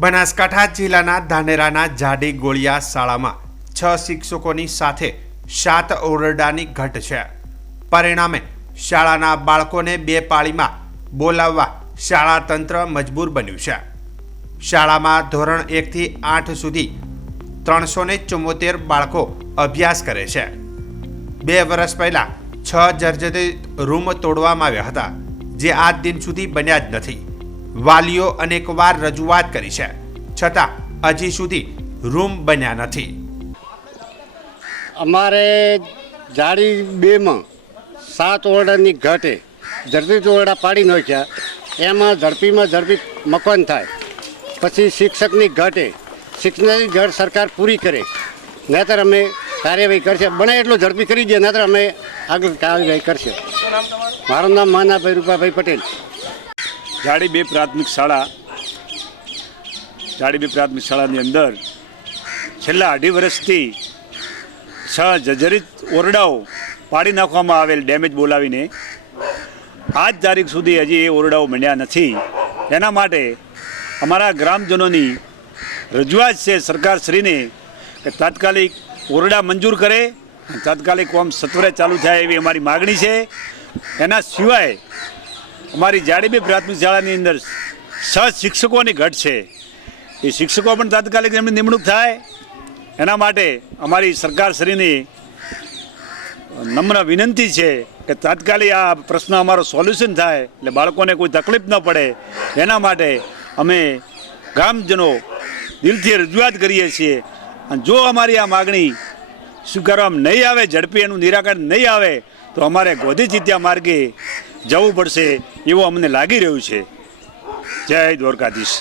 બનાસકાંઠા જિલ્લાના ધાનેરાના જાડી ગોળિયા શાળામાં છ શિક્ષકોની સાથે સાત ઓરડાની ઘટ છે. પરિણામે શાળાના બાળકોને બે પાળીમાં બોલાવવા શાળા તંત્ર મજબૂર બન્યું છે. શાળામાં ધોરણ એકથી આઠ સુધી ત્રણસો ને ચુમ્મોતેર બાળકો અભ્યાસ કરે છે. બે વર્ષ પહેલાં છ જર્જરિત રૂમ તોડવામાં આવ્યા હતા, જે આજ દિન સુધી બન્યા જ નથી. વાલીઓ અનેકવાર રજૂઆત કરી છે. છતાં, હજી સુધી રૂમ બન્યા નથી. અમારે જાડી બેમાં સાત ઓરડાની ઘટે ઝડપી ઓરડા પાડી નાખ્યા. એમાં ઝડપીમાં ઝડપી મકાન થાય. પછી શિક્ષકની ઘટે શિક્ષણની ઘટ સરકાર પૂરી કરે. નહીતર અમે કાર્યવાહી કરશે. બને એટલું ઝડપી કરી દે, નહીતર અમે આગળ કાર્યવાહી કરશે. મારું નામ માનાભાઈ રૂપાભાઈ પટેલ. જાડી બે પ્રાથમિક શાળા, જાડી બે પ્રાથમિક શાળાની અંદર છેલ્લા અઢી વર્ષથી છ જજરિત ઓરડાઓ પાડી નાખવામાં આવેલ ડેમેજ બોલાવીને આજ તારીખ સુધી હજી એ ઓરડાઓ મળ્યા નથી. એના માટે અમારા ગ્રામજનોની રજૂઆત છે સરકારશ્રીને કે તાત્કાલિક ઓરડા મંજૂર કરે તાત્કાલિક કોમ સત્વરે ચાલુ થાય એવી અમારી માગણી છે. એના સિવાય અમારી જાડીબી પ્રાથમિક શાળાની અંદર છ શિક્ષકોની ઘટ છે. એ શિક્ષકો પણ તાત્કાલિક એમની નિમણૂક થાય. એના માટે અમારી સરકારશ્રીની નમ્ર વિનંતી છે કે તાત્કાલિક આ પ્રશ્ન અમારો સોલ્યુશન થાય, એટલે બાળકોને કોઈ તકલીફ ન પડે. એના માટે અમે ગામજનો દિલથી રજૂઆત કરીએ છીએ. અને જો અમારી આ માગણી સ્વીકારવામાં નહીં આવે, ઝડપી એનું નિરાકરણ નહીં આવે, તો અમારે ગોધી જીત્યા માર્ગે જવું પડશે એવું અમને લાગી રહ્યું છે. જય દ્વારકાધીશ.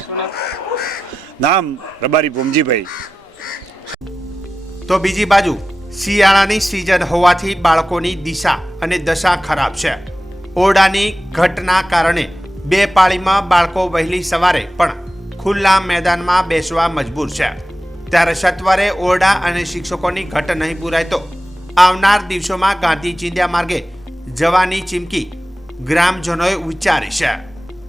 નામ રબારી ભૂમજીભાઈ. તો બીજી બાજુ, શિયાળાની સિઝન હોવાથી બાળકોની દિશા અને દશા ખરાબ છે. ઓરડાની ઘટના કારણે બે પાળીમાં બાળકો વહેલી સવારે પણ ખુલ્લા મેદાનમાં બેસવા મજબૂર છે. ત્યારે સત્વરે ઓરડા અને શિક્ષકોની ઘટ નહીં પૂરાય તો આવનાર દિવસોમાં ગાંધી ચિંધ્યા માર્ગે જવાની ચીમકી ગ્રામજનોએ વિચારી છે.